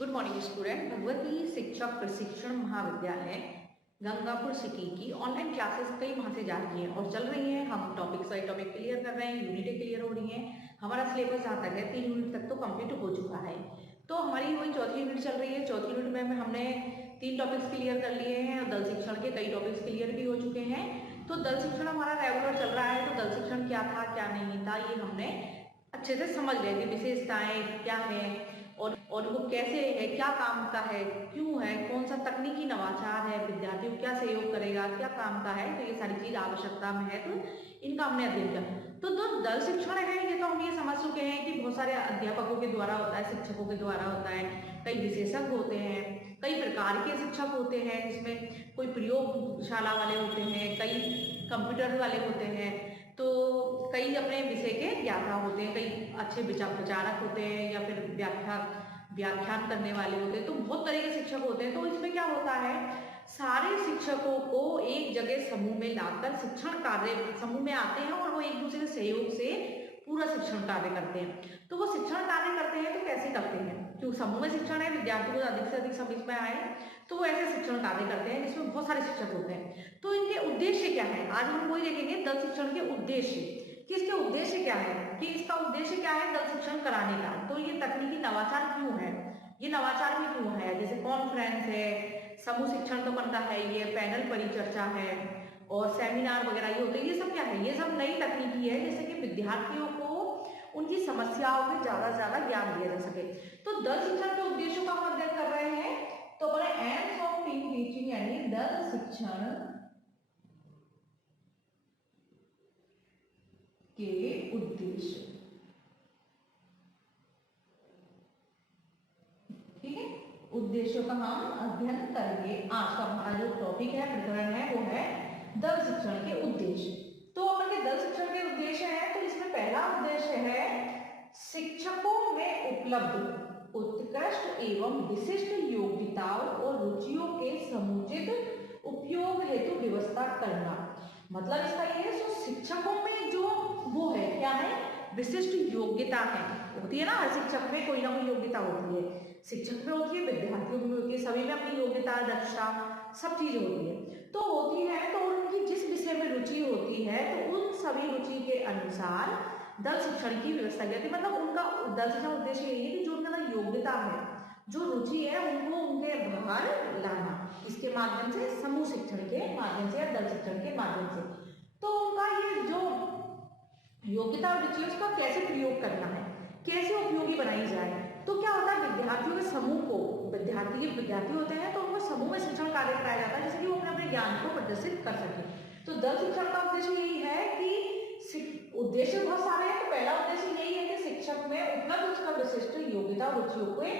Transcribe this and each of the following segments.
Good morning student. Bhagwati शिक्षक प्रशिक्षण महाविद्यालय गंगापुर सिटी की ऑनलाइन क्लासेस कई माह से जा रही हैं और चल रही हैं। हम टॉपिक बाई टॉपिक क्लियर कर रहे हैं, यूनिटें क्लियर हो रही हैं। हमारा सिलेबस जहाँ तक है 3 यूनिट तक तो कंप्लीट हो चुका है। तो हमारी वही चौथी यूनिट चल रही है। चौथी यूनिट में हमने 3 टॉपिक्स क्लियर कर लिए हैं और दल शिक्षण के कई टॉपिक्स क्लियर भी हो चुके हैं। तो दल शिक्षण हमारा रेगुलर चल रहा है। तो दल शिक्षण क्या था क्या नहीं था ये हमने अच्छे से समझ लिया कि विशेषताएं क्या है और वो कैसे है, क्या काम का है, क्यों है, कौन सा तकनीकी नवाचार है, विद्यार्थियों को क्या सहयोग करेगा, क्या काम का है। तो ये सारी चीज आवश्यकता महत्व इनका हमने अध्ययन किया। तो जो दल शिक्षण है ये तो हम ये समझ चुके हैं कि बहुत सारे अध्यापकों के द्वारा होता है, शिक्षकों के द्वारा होता है। कई विशेषज्ञ होते हैं, कई प्रकार के शिक्षक होते हैं, जिसमें कोई प्रयोगशाला वाले होते हैं, कई कंप्यूटर वाले होते हैं, तो कई अपने विषय के ज्ञाता होते हैं, कई अच्छे विचारक होते हैं या फिर व्याख्यान करने वाले होते हैं। तो बहुत तरह के शिक्षक होते हैं। तो इसमें क्या होता है, सारे शिक्षकों को एक जगह समूह में लाकर शिक्षण कार्य समूह में आते हैं और वो एक दूसरे के सहयोग से पूरा शिक्षण कार्य करते हैं। तो वो शिक्षण कार्य करते हैं तो कैसे करते हैं, क्योंकि समूह में शिक्षण है, विद्यार्थी को अधिक से अधिक समझ में आए, तो वो ऐसे शिक्षण कार्य करते हैं जिसमें बहुत सारे शिक्षक होते हैं। तो इनके उद्देश्य क्या है, आज हम वही देखेंगे दल शिक्षण के उद्देश्य कि इसके उद्देश्य क्या है, कि इसका उद्देश्य क्या है दल शिक्षण कराने का। तो ये तकनीकी नवाचार क्यों है, ये नवाचार भी क्यों है, जैसे कॉन्फ्रेंस है, समूह शिक्षण तो बनता है, ये पैनल परिचर्चा है और सेमिनार वगैरह ये होते हैं। ये सब क्या है, ये सब नई तकनीकी है जिससे कि विद्यार्थियों को उनकी समस्याओं में ज्यादा से ज्यादा ज्ञान दिया जा सके। तो दल शिक्षण के उद्देश्यों का हम अध्ययन कर रहे हैं। तो अपने एम्स ऑफ टीम टीचिंग यानी दल शिक्षण के उद्देश्य, ठीक है, उद्देश्यों का हम अध्ययन करेंगे। आज का हमारा जो टॉपिक है, प्रकरण है, वो है दल शिक्षण के उद्देश्य। तो अपन दल शिक्षण के उद्देश्य है, तो इसमें पहला उद्देश्य है शिक्षकों में उपलब्ध उत्कृष्ट एवं विशिष्ट योग्यताओं और रुचियों के समुचित उपयोग हेतु व्यवस्था करना। मतलब इसका ये है, तो शिक्षकों में जो वो है, क्या है, विशिष्ट योग्यता है, होती है ना, हर शिक्षक में कोई ना कोई योग्यता होती है, शिक्षक में होती है, विद्यार्थियों में होती है, सभी में अपनी योग्यता, दक्षता, सब चीज होती है। तो होती है, तो उनकी जिस विषय में रुचि होती है, तो उन सभी रुचि के अनुसार दल शिक्षण की व्यवस्था की जाती है। मतलब उनका दल शिक्षण उद्देश्य यही है कि जो उनका योग्यता है, जो रुचि है, उनको उनके बाहर लाना, इसके माध्यम से, समूह शिक्षण के माध्यम से या दल शिक्षण के माध्यम से। तो उनका ये जो योग्यता और रुचि है उसका कैसे प्रयोग करना है, कैसे उपयोगी बनाई जाए। तो क्या होता है, विद्यार्थियों के समूह को, विद्यार्थी होते हैं तो उनको समूह में शिक्षण कार्य कराया जाता है जिससे कि वो अपने ज्ञान को प्रदर्शित कर सके। तो दल शिक्षण का उद्देश्य यही है कि उद्देश्य बहुत सारे हैं। तो पहला उद्देश्य यही है कि शिक्षक में उपलब्ध उसका विशिष्ट योग्यता और रुचियों के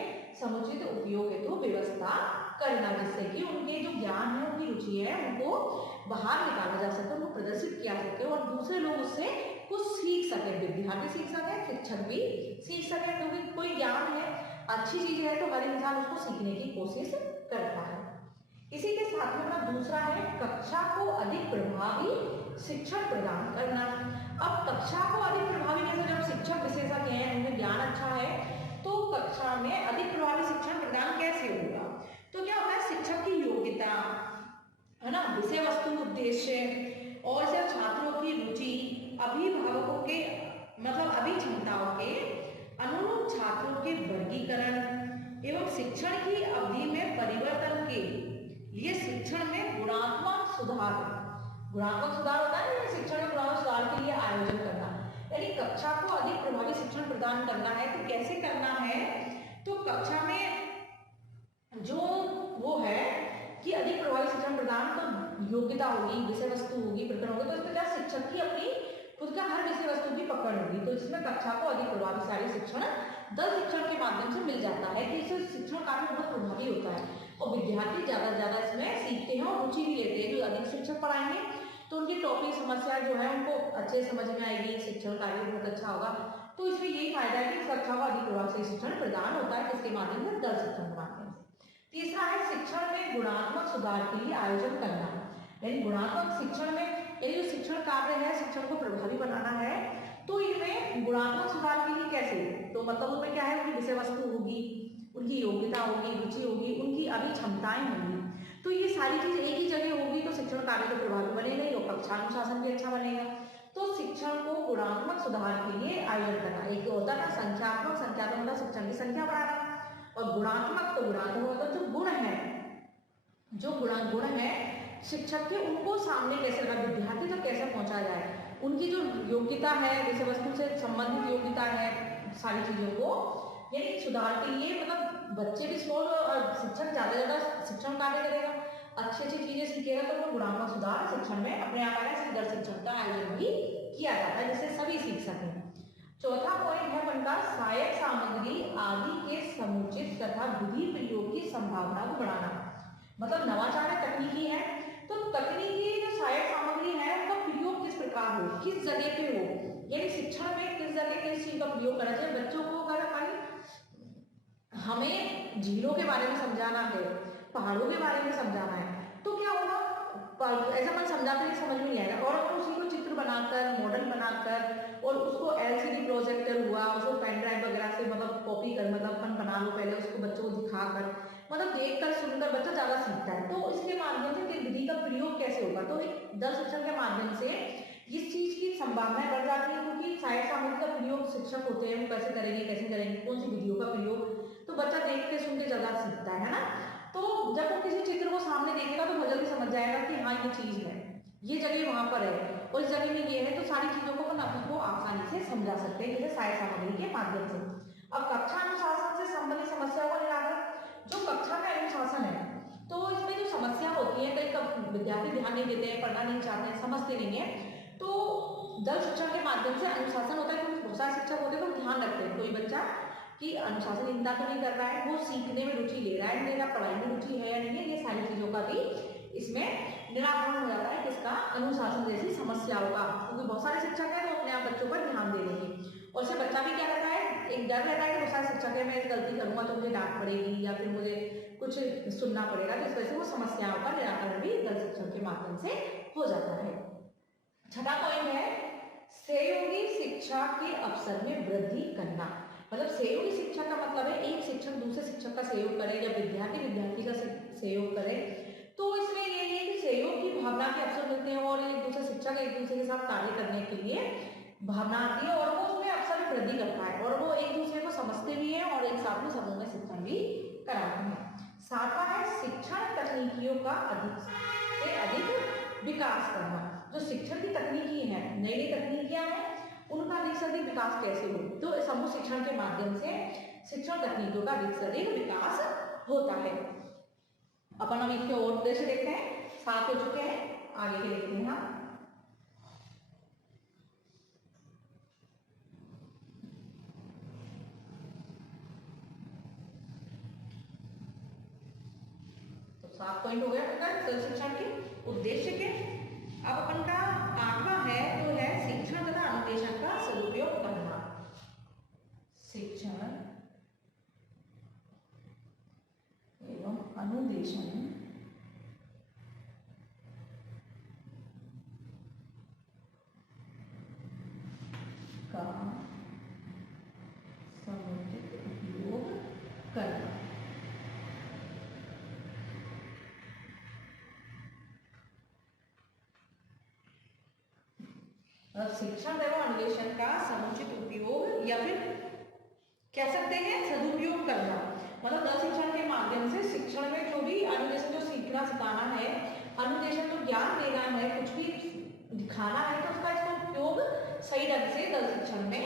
समुचित उपयोग हेतु व्यवस्था करना, जिससे कि उनके जो ज्ञान है, उनकी रुचि है, उनको बाहर निकाला जा सके, उनको प्रदर्शित किया सके और दूसरे लोग उससे कुछ सीख सके, विद्यार्थी सीख सके, शिक्षक भी सीख सके। क्योंकि कोई ज्ञान है, अच्छी चीज है, तो हर इंसान उसको सीखने की कोशिश करता है। इसी के साथ में अपना दूसरा है कक्षा को अधिक प्रभावी शिक्षण प्रदान करना। अब कक्षा को अधिक प्रभावी कैसे, जब शिक्षक विशेषज्ञ हैं, उनमें ज्ञान अच्छा है, तो कक्षा में अधिक प्रभावी शिक्षण प्रदान कैसे होगा। तो क्या होता है, शिक्षक की योग्यता है ना, विषय वस्तु उद्देश्य और से छात्रों की रुचि, अभिभावकों के मतलब अभिक्षमताओं के अनुरूप छात्रों के वर्गीकरण एवं शिक्षण की अवधि में परिवर्तन के लिए शिक्षण में गुणात्मक सुधार होता है, शिक्षण में गुणात्मक सुधार के लिए आयोजन करना। यानी कक्षा को अधिक प्रभावी शिक्षण प्रदान करना है, तो कैसे करना है, तो कक्षा में जो वो है कि अधिक प्रभावी शिक्षण प्रदान, तो योग्यता होगी, विषय वस्तु होगी, प्रकरण होगा, तो इसमें क्या, शिक्षक की अपनी खुद का हर विषय वस्तु की पकड़ होगी। तो इसमें कक्षा को अधिक प्रभावशाली शिक्षण दल शिक्षण के माध्यम से मिल जाता है, कि इससे शिक्षण कार्य बहुत प्रभावी होता है और विद्यार्थी ज्यादा से ज्यादा इसमें सीखते हैं और रुचि भी लेते हैं। जो अधिक शिक्षक पढ़ाएंगे तो उनकी टॉपिक समस्या जो है उनको अच्छे समझ में आएगी, शिक्षण कार्य बहुत अच्छा होगा। तो इसमें यही फायदा है कि कक्षा को अधिक प्रभावशाली शिक्षण प्रदान होता है, जिसके माध्यम से दल शिक्षण के माध्यम से। तीसरा है शिक्षण में गुणात्मक सुधार के लिए आयोजन करना। यानी गुणात्मक शिक्षण में, यानी जो शिक्षण कार्य है, शिक्षण को प्रभावी बनाना है, तो इनमें गुणात्मक सुधार के लिए कैसे, तो मतलब उसमें क्या है, उनकी विषय वस्तु होगी, उनकी योग्यता होगी, रुचि होगी, उनकी अभी क्षमताएं होंगी। तो ये सारी चीज एक ही जगह होगी तो शिक्षण कार्य तो प्रभावी बनेगा ही और कक्षानुशासन भी अच्छा बनेगा। तो शिक्षण को गुणात्मक सुधार के लिए आयोजन करना, एक होता है संख्यात्मक, संख्यात्मक मतलब शिक्षण की संख्या बढ़ाना, और गुणात्मक तो गुणात्मक मतलब जो गुण है, जो गुण है शिक्षक के उनको सामने कैसे रखा, विद्यार्थी तक कैसे पहुंचा जाए, उनकी जो योग्यता है विषय वस्तु से संबंधित योग्यता है, सारी चीजों को यानी सुधार के लिए मतलब बच्चे भी स्मॉल और शिक्षक ज्यादा से ज्यादा शिक्षण कार्य करेगा, अच्छी अच्छी चीजें सीखेगा तो वो गुणात्मक सुधार शिक्षण में अपने आप आएगा। इसलिए दर शिक्षण का आयोजन भी किया जाता है जिससे सभी सीख सकें। चौथा पॉइंट है बनता सहायक सामग्री आदि के समुचित तथा विधि प्रयोग की संभावना को बढ़ाना। मतलब नवाचार तकनीकी है तो तकनीकी जो सहायक सामग्री है उनका प्रयोग किस प्रकार हो, किस जगह पे हो, यानी शिक्षण में किस जगह किस चीज का प्रयोग करना चाहिए। बच्चों को अगर हमें झीलों के बारे में समझाना है, पहाड़ों के बारे में समझाना है तो क्या होगा, ऐसा मन समझाते ही समझ में नहीं आएगा, और अपन उसी को चित्र बनाकर मॉडल बनाकर और उसको एलसीडी प्रोजेक्टर हुआ उसको पेन ड्राइव वगैरह से मतलब कॉपी कर मतलब अपन बना लो पहले उसको बच्चों को दिखाकर मतलब देखकर सुनकर बच्चा ज्यादा सीखता है। तो इसके माध्यम से विधि का प्रयोग कैसे होगा, तो एक दल शिक्षण के माध्यम से इस चीज की संभावनाएं बढ़ जाती है क्योंकि सहायक सामग्री का प्रयोग शिक्षक होते हैं वो कैसे करेंगे कौन सी विधियों का प्रयोग, तो बच्चा देख के सुन के ज्यादा सीखता है ना। तो जब वो किसी चित्र को सामने देखेगा तो बहुत जल्दी समझ जाएगा कि हाँ ये चीज है, ये जगह वहां पर है और इस जगह में ये है, तो सारी चीजों को अपन आपको आसानी से समझा सकते हैं जैसे सहायक सामग्री के माध्यम से। अब कक्षा अनुशासन से संबंधित समस्याओं का निराकरण, जो कक्षा का अनुशासन है तो इसमें जो समस्या होती है कई कब विद्यार्थी ध्यान नहीं देते हैं, पढ़ना नहीं चाहते हैं, समझते नहीं है, तो दल शिक्षण के माध्यम से अनुशासन होता है क्योंकि बहुत सारे शिक्षक होते हैं तो ध्यान रखते हैं कोई बच्चा कि अनुशासनहीनता तो नहीं कर रहा है, वो सीखने में रुचि ले रहा है नहीं, पढ़ाई में रुचि है या नहीं है, ये सारी चीजों का भी इसमें निराकरण हो जाता है किसका, अनुशासन जैसी समस्याओं का, क्योंकि बहुत सारे शिक्षक हैं तो अपने आप बच्चों पर ध्यान दे देंगे और इससे बच्चा भी क्या रहता है, एक डर रहता है कि बहुत सारे शिक्षक है मैं गलती करूंगा तो मुझे डांट पड़ेगी या फिर मुझे कुछ सुनना पड़ेगा, तो इस वजह से वो समस्याओं का निराकरण भी दल शिक्षण के माध्यम से हो जाता है। छठा पॉइंट है सहयोगी शिक्षा के अवसर में वृद्धि करना। मतलब सहयोगी शिक्षा का मतलब है एक शिक्षक दूसरे शिक्षक का सहयोग करे या विद्यार्थी का सहयोग करे, तो इसमें ये है कि सहयोग की भावना के अवसर मिलते हैं और एक दूसरे शिक्षक एक दूसरे के साथ कार्य करने के लिए भावना आती है और वो उसमें अवसर में वृद्धि करता है और वो एक दूसरे को समझते भी हैं और एक साथ में समूह में शिक्षण भी कराते हैं। सातवां है शिक्षण तकनीकियों का अधिक से अधिक विकास करना। जो शिक्षण की तकनीकी है, नई नई तकनीकियां हैं, उनका अधिक से अधिक विकास कैसे हो, तो समूह शिक्षण के माध्यम से शिक्षण तकनीकों का अधिक से अधिक विकास होता है। अपन हम इसके और उद्देश्य देखते हैं, 7 हो चुके हैं, आगे के देखते हैं हम। तो 7 पॉइंट हो गया अपना शिक्षण के उद्देश्य के। अब अपन का 8वां है तो है शिक्षण तथा अनुदेशन का सदुपयोग करना। शिक्षण एवं अनुदेशन का समुचित उपयोग करना। शिक्षण एवं अनुदेशन का समुचित उपयोग या फिर कह सकते हैं सदुपयोग करना, मतलब दल शिक्षण के माध्यम से शिक्षण में जो भी अनुदेशन जो सीखना सिखाना है, अनुदेशन जो ज्ञान देना है, कुछ भी दिखाना है, तो उसका इसका उपयोग सही ढंग से दल शिक्षण में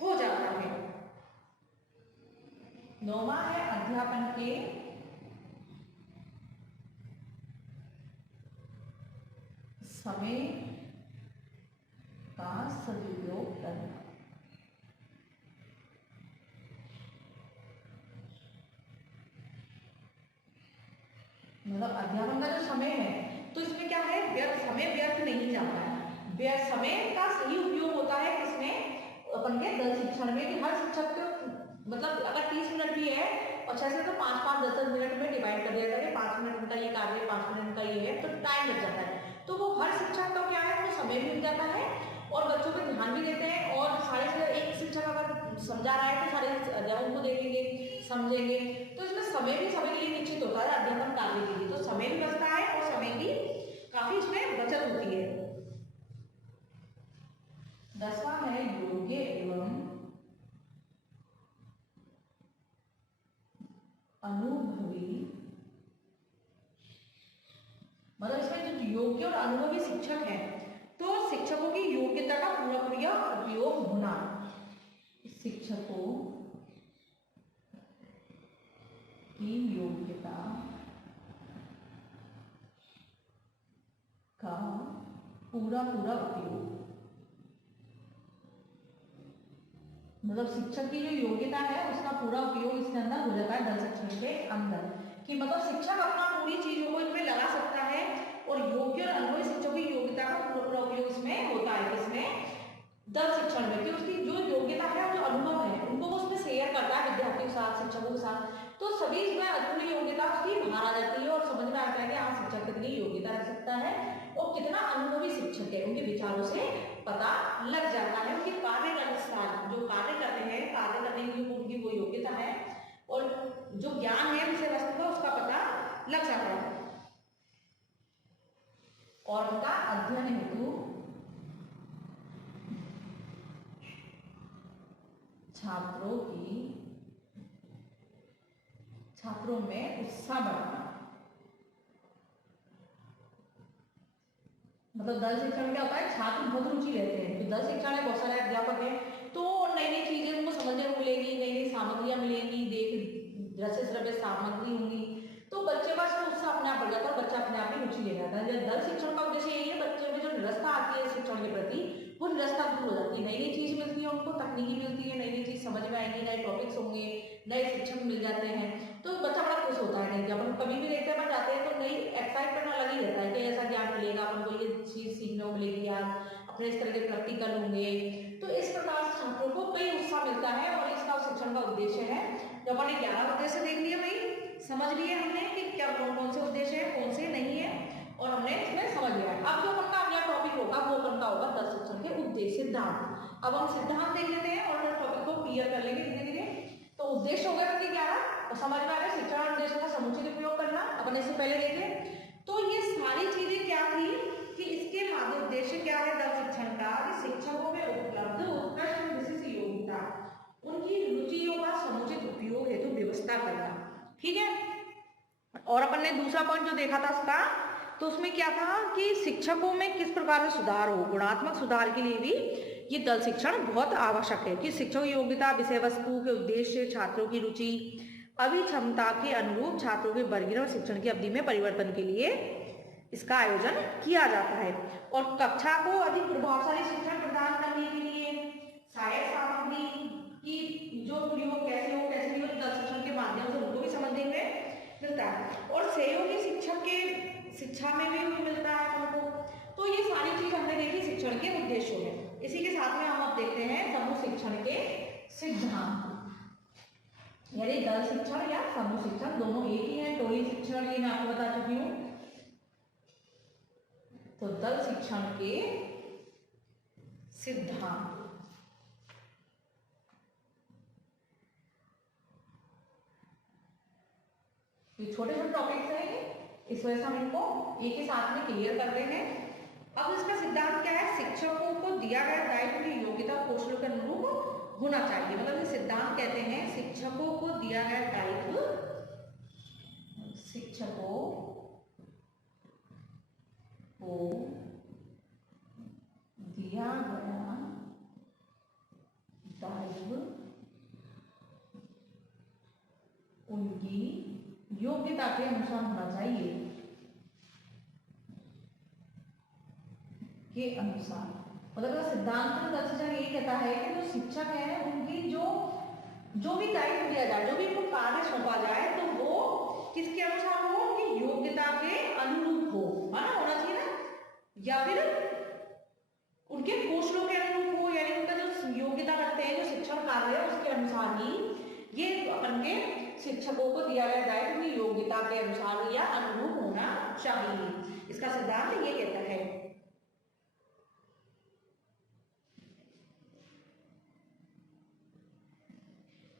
हो जाता है। 9वां है अध्यापन के समय का सदुपयोग करना। मतलब अध्यापन का जो समय है तो इसमें क्या है, समय व्यर्थ नहीं जाता है, समय का सही उपयोग होता है किसमें, अपन के दल शिक्षण में, कि हर शिक्षक को मतलब अगर 30 मिनट भी है और 6 से तो 5-5 10 मिनट में डिवाइड कर दिया जाता है, 5 मिनट का ये कार्य 5 मिनट का ये है, तो टाइम लग जाता है, तो वो हर शिक्षक का क्या है वो समय भी मिल जाता है और बच्चों पर ध्यान भी देते हैं और सारे एक शिक्षक अगर समझा रहा है तो सारे अध्यापकों को देखेंगे, समझेंगे। तो इसमें समय भी सभी के लिए निश्चित होता है अध्यापन कार्य के लिए, तो समय भी बचता है और समय की काफी इसमें बचत होती है। 10वां है योग्य एवं अनुभवी, मतलब इसमें जो योग्य और अनुभवी शिक्षक है, तो शिक्षकों की योग्यता का पूरा उपयोग होना, शिक्षकों की योग्यता का पूरा उपयोग, मतलब शिक्षक की जो योग्यता है उसका पूरा उपयोग इसके अंदर हो जाता है दल शिक्षण के अंदर, कि मतलब शिक्षक अपना पूरी चीजों को इसमें लगा सकता है और योग्य और अनुभवी शिक्षकों की योग्यता का पूरा उपयोग इसमें होता है, किसमें, दल शिक्षण में, कि उसकी जो योग्यता है और जो अनुभव है उनको वो उसमें शेयर करता है विद्यार्थियों के साथ, शिक्षकों के साथ, तो सभी इसमें अधूरी योग्यता उसकी बाहर आ जाती है और समझ में आता है कि हाँ शिक्षक कितनी योग्यता रख सकता है और कितना अनुभवी शिक्षक है, उनके विचारों से पता लग जाता है, उनके कार्य के अनुसार जो कार्य करते हैं, कार्य करने की उनकी वो योग्यता है और जो ज्ञान है विषय वस्तु का उसका पता लग जाता है। और उनका अध्ययन हेतु छात्रों में उत्साह बढ़ाना, मतलब दल शिक्षण क्या होता है, छात्र बहुत रुचि लेते हैं, तो दल शिक्षण है बहुत सारे अध्यापक हैं, तो नई नई चीजें उनको समझने को मिलेगी, नई नई सामग्रियां मिलेंगी, देख दृश्य श्रव्य सामग्री होंगी, तो बच्चे का उत्साह अपने आप बढ़ जाता है, बच्चा अपने आप ही रुचि ले जाता है। जब दल शिक्षण का उद्देश्य यही है, बच्चों में जो निरस्ता आती है शिक्षण के प्रति वो निरस्ता दूर हो जाती है, नई नई चीज मिलती है, उनको तकनीकी मिलती है, नई नई चीज समझ में आएंगी, नए टॉपिक्स होंगे, नए शिक्षक मिल जाते हैं, तो बच्चा बड़ा खुश होता है। नहीं, जब हम कभी भी देखते हैं जाते हैं तो नई एक्साइटमेंट अलग ही रहता है कि ऐसा ज्ञान मिलेगा, अपन को ये चीज सीखने को मिलेगी, यार अपने इस तरह के प्रैक्टिकल होंगे, तो इस प्रकार से छात्रों को कई उत्साह मिलता है और इसका शिक्षण का उद्देश्य है। जब हमने 11 उद्देश्य देख लिए भाई, समझ लिए हमने कि क्या कौन कौन से उद्देश्य है, कौन से नहीं है, और हमने इसमें समझ लिया। अब जो अपन का अगला टॉपिक होगा वो अपन का होगा दल शिक्षण के उद्देश्य सिद्धांत। अब हम सिद्धांत देख लेते हैं और टॉपिक को क्लियर कर लेंगे धीरे धीरे। तो उद्देश्य हो गया कि 11 और समझ में आ गया, शिक्षण उद्देश्य का समुचित उपयोग करना अपन इससे पहले देखे। तो ये सारी चीजें क्या थी कि इसके माध्यम उद्देश्य क्या है दल शिक्षण का, शिक्षकों में उपलब्ध उत्कृष्ट विशिष्ट योग्यता, उनकी रुचियों का समुचित उपयोग हेतु व्यवस्था करना, ठीक है। और अपन ने दूसरा पॉइंट जो देखा था उसका, तो उसमें क्या था कि शिक्षकों में किस प्रकार से सुधार हो, गुणात्मक सुधार के लिए भी ये दल शिक्षण बहुत आवश्यक है, कि शिक्षकों की योग्यता, विषय वस्तु के उद्देश्य, छात्रों की रुचि, अभिक्षमता के अनुरूप छात्रों के वर्गीकरण और शिक्षण की अवधि में परिवर्तन के लिए इसका आयोजन किया जाता है। और कक्षा को अधिक प्रभावशाली शिक्षण प्रदान करने के लिए सहायक सामग्री की जो प्रयोग कैसे हो दल शिक्षण के माध्यम से उनको भी समझने में मिलता है, और सहयोगी शिक्षक के शिक्षा में भी मिलता है हमको। तो ये सारी चीज हमने देखी शिक्षण के उद्देश्यों में। इसी के साथ में हम अब देखते हैं समूह शिक्षण के सिद्धांत, यानी दल शिक्षण या समूह शिक्षण दोनों एक ही है। टोली शिक्षण ये मैं आपको बता चुकी हूँ। तो दल शिक्षण के सिद्धांत, ये छोटे छोटे टॉपिक्स हैं, इस वजह से हम इनको एक ही साथ में क्लियर कर रहे हैं। अब इसका सिद्धांत क्या है, शिक्षकों को दिया गया दायित्व की योग्यता कौशल के अनुरूप होना चाहिए। मतलब ये सिद्धांत कहते हैं शिक्षकों को दिया गया दायित्व, शिक्षकों को दिया गया दायित्व उनकी योग्यता के अनुसार होना चाहिए, के अनुसार। मतलब सिद्धांत दल शिक्षण ये कहता है कि जो शिक्षक है उनकी जो भी दायित्व दिया जाए, जो भी उनको कार्य सौंपा जाए, तो वो किसके अनुसार हो, उनकी योग्यता के अनुरूप हो, है ना, होना चाहिए ना, या फिर उनके कौशलों के अनुरूप हो, यानी उनका जो योग्यता रखते हैं जो शिक्षण कार्य है उसके अनुसार ही ये अपन के शिक्षकों को दिया गया दायित्व की योग्यता के अनुसार या अनुरूप होना चाहिए। इसका सिद्धांत ये कहता है।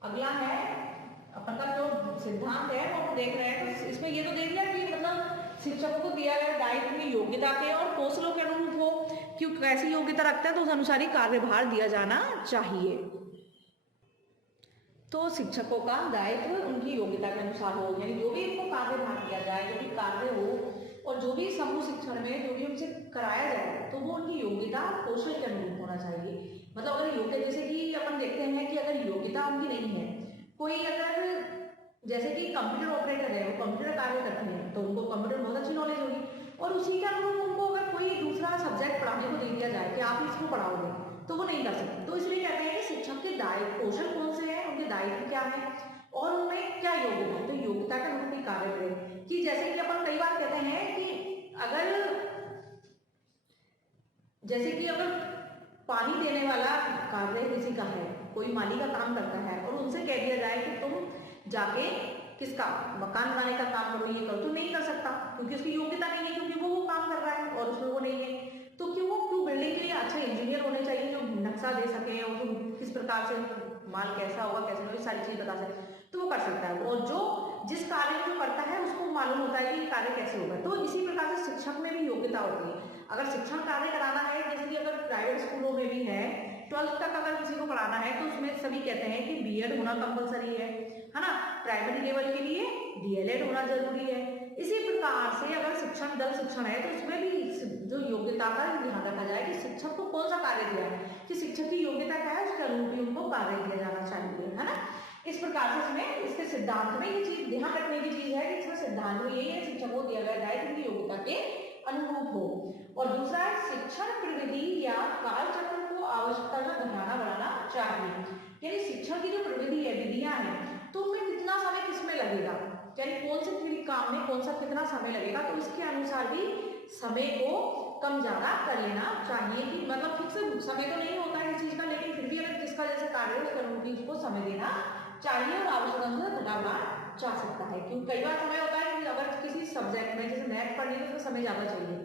अगला है अपन का देख रहे हैं तो इसमें ये तो देख लिया कि मतलब शिक्षकों को दिया गया दायित्व अपनी योग्यता के और कौशलों के अनुरूप हो, क्यों कैसी योग्यता रखते हैं तो उस अनुसार ही कार्यभार दिया जाना चाहिए। तो शिक्षकों का दायित्व उनकी योग्यता के अनुसार हो, यानी जो भी इनको कार्यभार दिया जाए, जो भी कार्य हो और जो भी समूह शिक्षण में जो भी उनसे कराया जाए तो वो उनकी योग्यता कौशल के अनुरूप होना चाहिए। मतलब अगर योग्य, जैसे कि अपन देखते हैं कि अगर योग्यता उनकी नहीं है, कोई अगर जैसे कि कंप्यूटर ऑपरेटर है, वो कंप्यूटर कार्य करते हैं तो उनको कंप्यूटर बहुत अच्छी नॉलेज होगी और उसी के अनुरूप उनको अगर कोई दूसरा सब्जेक्ट पढ़ाने को दे दिया जाए कि आप इसको पढ़ाओगे तो वो नहीं कर सकते। तो इसलिए कहते हैं कि शिक्षक के दायित्व कौशल कौन से हैं, उनके दायित्व क्या है और उनमें क्या योग्यता है, तो योग्यता के अनुरूप ही कार्य करें। कि जैसे कि अपन कई बार कहते हैं कि अगर पानी देने वाला कार्य किसी का है, कोई माली का काम करता है और उनसे कह दिया जाए कि तुम जाके किसका मकान बनाने का काम करो, ये करो, तो नहीं कर सकता क्योंकि उसकी योग्यता नहीं है, क्योंकि वो काम कर रहा है और उसमें वो नहीं है। तो क्यों बिल्डिंग के लिए अच्छा इंजीनियर होने चाहिए जो नक्शा दे सके और जो किस प्रकार से माल कैसा होगा कैसे नहीं, सारी चीज बता सके तो वो कर सकता है। और जो जिस कार्य में जो करता है उसको मालूम होता है कि कार्य कैसे होगा। तो इसी प्रकार से शिक्षक में भी योग्यता होती है। अगर शिक्षण कार्य कराना है, जैसे कि अगर प्राइवेट स्कूलों में भी है 12th तक अगर किसी को पढ़ाना है तो उसमें सभी कहते हैं कि बीएड होना कंपलसरी है ना, प्राइमरी लेवल के लिए डीएलएड होना जरूरी है। इसी प्रकार से अगर शिक्षण दल शिक्षण है तो इसमें भी जो योग्यता का ध्यान रखा जाए कि शिक्षक को कौन सा कार्य दिया है, कि शिक्षक की योग्यता क्या है, उसके अनुरूप ही उनको कार्य दिया जाना चाहिए, है ना। इस प्रकार से इसमें इसके सिद्धांत में ये चीज ध्यान रखने की चीज है कि इसमें सिद्धांत में यही है शिक्षक को दिया गया दायित्व उनकी योग्यता के अनुरूप हो। और दूसरा है शिक्षण प्रविधि या कालचक्र को आवश्यकता बढ़ाना बढ़ाना चाहिए, यानी शिक्षण की जो प्रविधि है, विधियां हैं, तो उनमें कितना समय किसमें लगेगा, यानी कौन से काम में कौन सा कितना समय लगेगा, तो इसके अनुसार भी समय को कम ज्यादा कर लेना चाहिए। कि मतलब फिक्स समय तो नहीं होता है इस चीज का, लेकिन फिर भी अगर जिसका जैसे कार्य है उसके अनुरूप उसको समय देना चाहिए और आवश्यकता से घटाना जा सकता है। क्योंकि कई बार समय होता है कि अगर किसी सब्जेक्ट में जैसे मैथ पढ़ने में समय ज्यादा चाहिए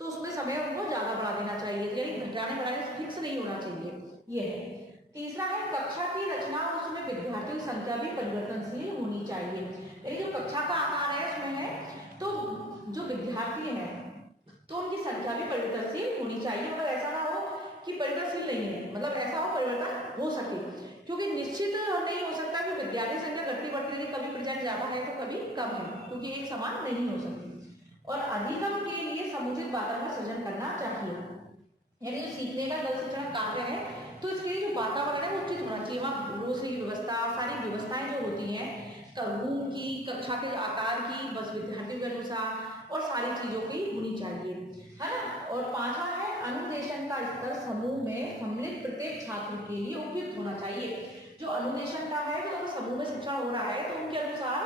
तो उसमें समय उनको ज्यादा बढ़ा देना चाहिए, यानी घटाने बढ़ाने फिक्स नहीं होना चाहिए। ये है। तीसरा है कक्षा की रचना और उसमें विद्यार्थियों की संख्या भी परिवर्तनशील होनी चाहिए, यानी जो कक्षा का आकार है उसमें है तो जो विद्यार्थी हैं तो उनकी संख्या भी परिवर्तनशील होनी चाहिए। मतलब ऐसा ना हो कि परिवर्तनशील नहीं है, मतलब ऐसा हो परिवर्तन हो सके, क्योंकि निश्चित नहीं हो सकता कि विद्यार्थी संख्या घटती बढ़ती रही, कभी प्रेजेंट ज्यादा है तो कभी कम है, क्योंकि एक समान नहीं हो सकती। और अधिगम के लिए समुचित वातावरण सृजन करना चाहिए, यानी जो सीखने का दल शिक्षण कार्य है तो इसके लिए जो वातावरण है वो उचित होना चाहिए। वहाँ रोशनी की व्यवस्था, सारी व्यवस्थाएं जो होती हैं रूम की, कक्षा के आकार की, बस विद्यार्थियों के अनुसार और सारी चीजों की होनी चाहिए, है ना। और पांचवा है अनुदेशन का स्तर समूह में सम्मिलित प्रत्येक छात्र के लिए उपयुक्त होना चाहिए। जो अनुदेशन का है, जो समूह में शिक्षण हो रहा है तो उनके अनुसार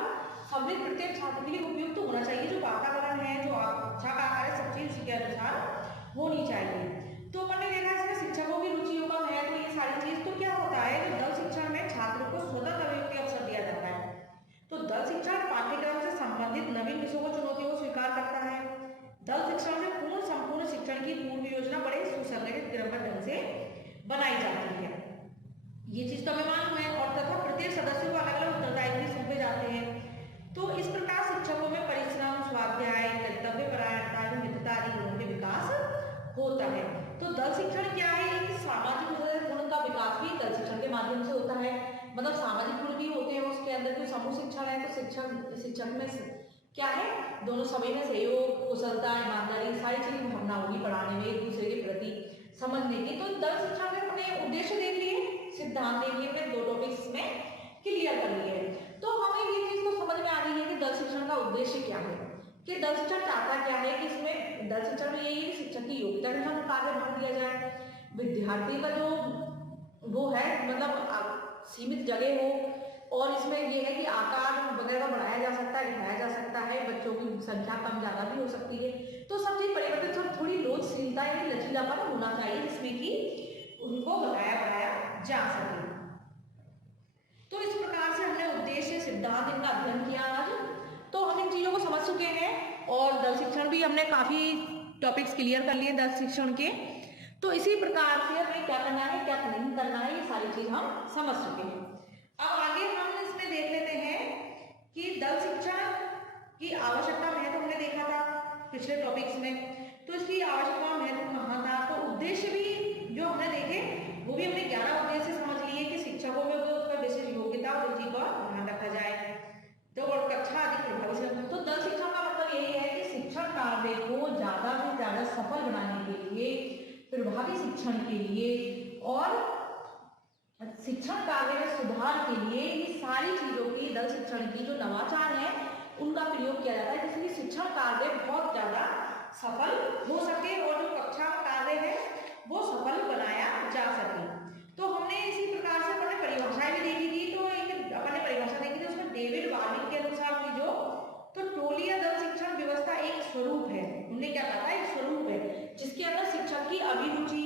सम्मिलित प्रत्येक छात्र के लिए उपयुक्त होना चाहिए। जो वातावरण है, जो कक्षा का आकार है, सब चीज उसके अनुसार होनी चाहिए। तो अपन ने देखा इसमें शिक्षकों की रुचियों का है तो ये सारी चीज, तो क्या होता है कि दल शिक्षण में छात्रों को स्वतंत्र अभिव्यक्ति अवसर दिया जाता है। तो दल शिक्षण पाठ्यक्रम से संबंधित नवीन विषयों को चुनौतियों को स्वीकार करता है। दल शिक्षण में पूर्ण संपूर्ण शिक्षण की पूर्व योजना बड़े सुसंगठित क्रमबद्ध ढंग से बनाई जाती है, ये चीज तो हमें मालूम है। और तथा प्रत्येक सदस्य को अलग अलग उत्तरदायित्व सौंपे जाते हैं। तो इस प्रकार शिक्षकों में परिश्रम, स्वाध्याय, कर्तव्य परायणता एवं मित्रता आदि गुणों के विकास होता है। तो दल शिक्षण क्या है, एक सामाजिक गुण का विकास भी दल शिक्षण के माध्यम से होता है। मतलब सामाजिक गुण भी होते हैं उसके अंदर। जो समूह शिक्षण है तो शिक्षण में क्या है, दोनों समय में सहयोग, कुशलता, ईमानदारी, सारी चीजें भावना होगी पढ़ाने में, एक दूसरे के प्रति समझने की। तो दल शिक्षण में अपने उद्देश्य देख लिए, सिद्धांत देख लिए, फिर 2 टॉपिक्स में क्लियर कर लिए। तो हमें ये चीज तो समझ में आ गई है कि दल शिक्षण का उद्देश्य क्या है, कि दल शिक्षण चाहता क्या है, कि इसमें दल शिक्षण में यही है शिक्षक की योग्यता के अनुसार कार्य भाग दिया जाए, विद्यार्थी का जो वो है मतलब सीमित जगह हो, और इसमें यह है कि आकार वगैरह बढ़ाया जा सकता है, घटाया जा सकता है, बच्चों की संख्या कम ज्यादा भी हो सकती है। तो सब चीज परिवर्तित, सब थोड़ी लोचशीलता यानी लचीलापन होना चाहिए जिसमें कि उनको बढ़ाया बढ़ाया जा सके। तो इस प्रकार से हमने उद्देश्य, सिद्धांत इनका अध्ययन किया आज। तो हम इन चीजों को समझ चुके हैं और दल शिक्षण भी हमने काफी टॉपिक्स क्लियर कर लिए दल शिक्षण के। तो इसी प्रकार से हमें क्या करना है, क्या नहीं करना है, ये सारी चीज हम समझ चुके हैं। अब आगे हम इसमें देख लेते हैं कि दल शिक्षण की आवश्यकता महत्व हमने देखा था पिछले टॉपिक्स में, तो इसकी आवश्यकता महत्व कहाँ था, तो उद्देश्य भी जो हमने देखे वो भी हमने 11 उद्देश्य समझ लिए कि शिक्षकों में उसका विशेष योग्यता और रुचि का ध्यान रखा जाए, तो और कक्षा अधिक प्रभावी से। तो दल शिक्षण का मतलब यही है कि शिक्षण कार्य को ज्यादा से ज्यादा सफल बनाने के लिए, प्रभावी शिक्षण के लिए और शिक्षण कार्य में सुधार के लिए ये सारी चीजों की, दल शिक्षण की जो नवाचार है उनका प्रयोग किया जाता है, जिससे शिक्षण कार्य बहुत ज्यादा सफल हो सके और जो कक्षा कार्य है वो सफल बनाया जा सके। तो हमने इसी प्रकार से अपने परिभाषाएं भी देखी थी, तो एक अपने परिभाषा देखी थी उसमें डेविड वार्निक के अनुसार की जो, तो टोली या दल शिक्षण व्यवस्था एक स्वरूप है, हमने क्या कहा था, एक स्वरूप है जिसके अंदर शिक्षक की अभिरुचि,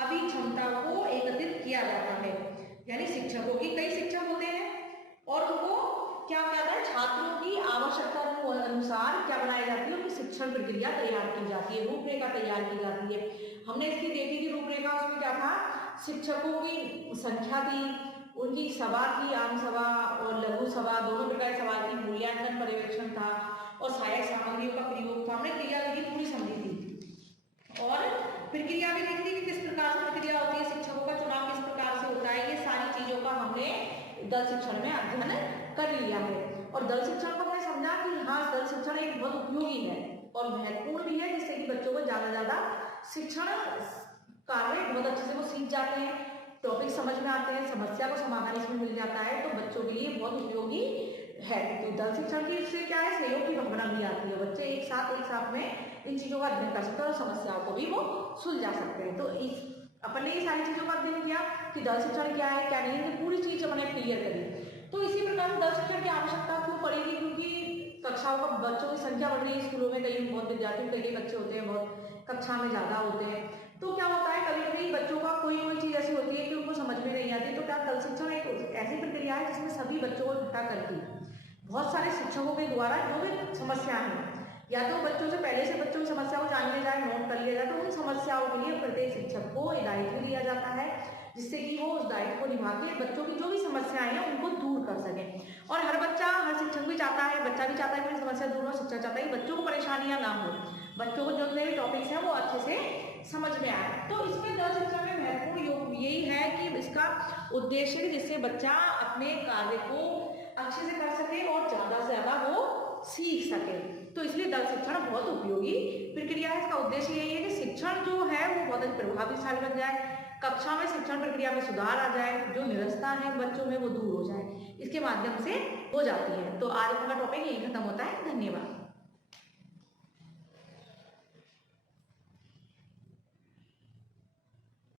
अभिक्षमता को एकत्रित किया जाता है, यानी शिक्षकों की कई शिक्षक होते हैं और उनको क्या कहता है, छात्रों की आवश्यकता के अनुसार क्या बनाई जाती है, उनकी शिक्षण प्रक्रिया तैयार की जाती है, रूपरेखा तैयार की जाती है। हमने इसकी देखी थी रूपरेखा, उसमें क्या था, शिक्षकों की संख्या थी, उनकी सभा थी, आम सभा और लघु सभा, दोनों प्रकार सभा की, मूल्यांकन पर्यवेक्षण था और सहायक सामग्रियों का प्रयोग था। हमने क्रिया विधि पूरी समझी थी और प्रक्रिया भी देखी थी कि किस प्रकार से प्रक्रिया होती है, शिक्षकों का चुनाव किस प्रकार से होता है, ये सारी चीजों का हमने दल शिक्षण में अध्ययन कर लिया है। और दल शिक्षण को हमने समझा कि हाँ, दल शिक्षण एक बहुत उपयोगी है और महत्वपूर्ण भी है, जिससे कि बच्चों को ज्यादा शिक्षण कार्य बहुत अच्छे से वो सीख जाते हैं, टॉपिक समझ में आते हैं, समस्या को समाधान इसमें मिल जाता है, तो बच्चों के लिए बहुत उपयोगी है। तो दल शिक्षण की इससे क्या है, सहयोग की भावना भी आती है, बच्चे एक साथ में इन चीजों का अध्ययन कर सकते हैं और समस्याओं को भी वो सुलझा सकते हैं। तो इस अपन ने ये सारी चीजों का अध्ययन किया कि दल शिक्षण क्या है क्या नहीं है, तो पूरी चीज अपने क्लियर करी। तो इसी प्रकार दल शिक्षण की आवश्यकता क्यों पड़ेगी, क्योंकि कक्षाओं का बच्चों की संख्या बढ़ रही है स्कूलों में, कई बहुत विद्यार्थी, कई बच्चे होते हैं, बहुत कक्षा में ज्यादा होते हैं, तो क्या होता है कभी कभी बच्चों का कोई चीज ऐसी होती है कि उनको समझ में नहीं आती, तो क्या दल शिक्षण एक ऐसी प्रक्रिया है जिसमें सभी बच्चों को इकट्ठा करती बहुत सारे शिक्षकों के द्वारा जो भी समस्याएं हैं, या तो बच्चों से पहले से बच्चों की समस्या को जान लिया जाए, नोट कर लिया जाए, तो उन समस्याओं के लिए प्रत्येक शिक्षक को दायित्व दिया जाता है, जिससे कि वो उस दायित्व को निभा के बच्चों की जो भी समस्याएं हैं उनको दूर कर सके। और हर बच्चा, हर शिक्षक भी चाहता है, बच्चा भी चाहता है कि समस्या दूर हो, शिक्षक चाहता है कि बच्चों को परेशानियां ना हो, बच्चों को जो नए टॉपिक्स हैं वो अच्छे से समझ में आए। तो इसमें दल शिक्षण में महत्वपूर्ण योग यही है कि इसका उद्देश्य जिससे बच्चा अपने कार्य को अच्छे से कर सके और ज्यादा से ज्यादा वो सीख सके, तो इसलिए दल शिक्षण बहुत उपयोगी प्रक्रिया है। इसका उद्देश्य यही है कि शिक्षण जो है वो बहुत प्रभावशाली बन जाए, कक्षा में शिक्षण प्रक्रिया में सुधार आ जाए, जो निरस्ता है बच्चों में वो दूर हो जाए, इसके माध्यम से हो जाती है। तो आज का टॉपिक यही खत्म होता है। धन्यवाद।